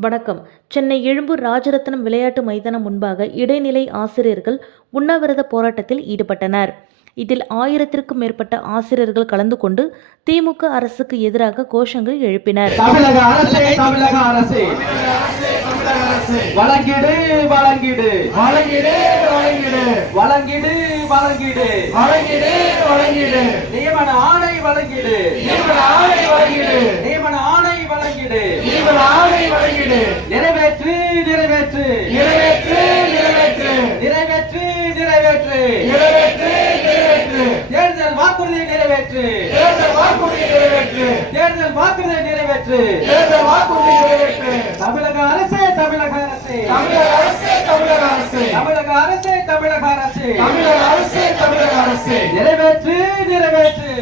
வணக்கம். சென்னை எழும்பூர் ராஜரத்னம் விளையாட்டு மைதானம் முன்பாக இடைநிலை ஆசிரியர்கள் உண்ணாவிரத போராட்டத்தில் ஈடுபட்டனர். இதில் ஆயிரத்திற்கும் மேற்பட்ட ஆசிரியர்கள் கலந்து கொண்டு திமுக அரசுக்கு எதிராக கோஷங்கள் எழுப்பினர். நியமன ஆணை வழங்கிடு. நியமன ஆணை வழங்கிடு. நியமன ஆணை வழங்கிடு. நிறைவேற்று நிறைவேற்று. நிறைவேற்று நிறைவேற்று. நிறைவேற்று நிறைவேற்று. நிறைவேற்று நிறைவேற்று. தேர்தல் வாக்குறுதியை நிறைவேற்று. தேர்தல் வாக்குறுதி நிறைவேற்று. தேர்தல் வாக்குறுதியை நிறைவேற்று. தேர்தல் வாக்குறுதி நிறைவேற்று. தமிழக அரசே தமிழக அரசே. தமிழக அரசே தமிழக அரசே. தமிழக அரசே தமிழக அரசே. தமிழக அரசே தமிழக அரசே. நிறைவேற்று நிறைவேற்று.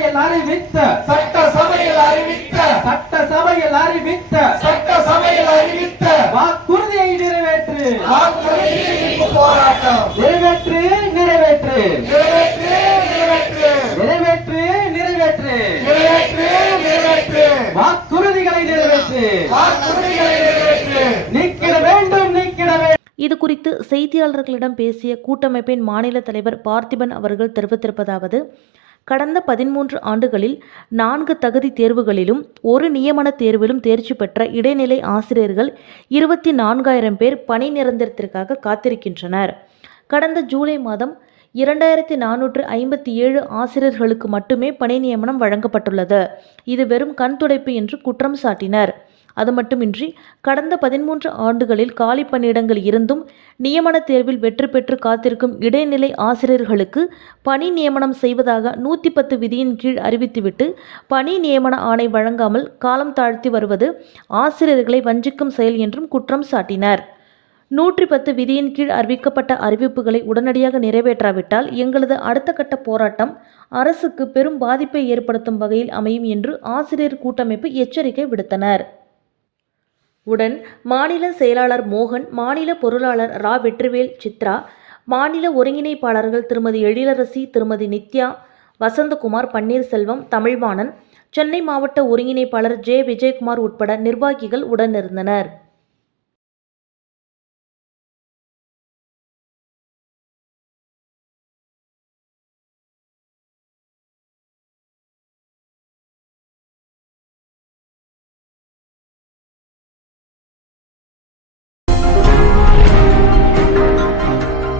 சபையில் அறிவித்த சட்ட சபையில் அறிவித்த சட்ட சபையில் அறிவித்த சட்ட சபையில் அறிவித்த வாக்குறுதியை நிறைவேற்று. போராட்டம். நிறைவேற்று நிறைவேற்று. நிறைவேற்று நிறைவேற்று. நிறைவேற்று நிறைவேற்று. நிறைவேற்று வாக்குறுதிகளை நிறைவேற்று. வாக்குறுதிகளை நிறைவேற்று. நிற்கிற வேண்டும் நிற்கிற வேண்டும். இது குறித்து செய்தியாளர்களிடம் பேசிய கூட்டமைப்பின் மாநில தலைவர் பார்த்திபன் அவர்கள் தெரிவித்திருப்பதாவது கடந்த பதிமூன்று ஆண்டுகளில் நான்கு தகுதி தேர்வுகளிலும் ஒரு நியமன தேர்விலும் தேர்ச்சி பெற்ற இடைநிலை ஆசிரியர்கள் இருபத்தி நான்காயிரம் பேர் பணி நிரந்தரத்திற்காக காத்திருக்கின்றனர். கடந்த ஜூலை மாதம் இரண்டாயிரத்தி நானூற்று ஐம்பத்தி ஏழு ஆசிரியர்களுக்கு மட்டுமே பணி நியமனம் வழங்கப்பட்டுள்ளது. இது வெறும் கண் துடைப்பு என்று குற்றம் சாட்டினர். அது மட்டுமின்றி கடந்த பதிமூன்று ஆண்டுகளில் காலி பணியிடங்கள் இருந்தும் நியமன தேர்வில் வெற்றி பெற்று காத்திருக்கும் இடைநிலை ஆசிரியர்களுக்கு பணி நியமனம் செய்வதாக நூற்றி பத்து விதியின் கீழ் அறிவித்துவிட்டு பணி நியமன ஆணை வழங்காமல் காலம் தாழ்த்தி வருவது ஆசிரியர்களை வஞ்சிக்கும் செயல் என்றும் குற்றம் சாட்டினர். நூற்றி பத்து விதியின் கீழ் அறிவிக்கப்பட்ட அறிவிப்புகளை உடனடியாக நிறைவேற்றாவிட்டால் எங்களது அடுத்த கட்ட போராட்டம் அரசுக்கு பெரும் பாதிப்பை ஏற்படுத்தும் வகையில் அமையும் என்று ஆசிரியர் கூட்டமைப்பு எச்சரிக்கை விடுத்தனர். உடன் மாநில செயலாளர் மோகன் மாநில பொருளாளர் ரா. வெற்றிவேல் சித்ரா மாநில ஒருங்கிணைப்பாளர்கள் திருமதி எழிலரசி திருமதி நித்யா வசந்தகுமார் பன்னீர்செல்வம் தமிழ்வாணன் சென்னை மாவட்ட ஒருங்கிணைப்பாளர் ஜே. விஜயகுமார் உட்பட நிர்வாகிகள் உடனிருந்தனர்.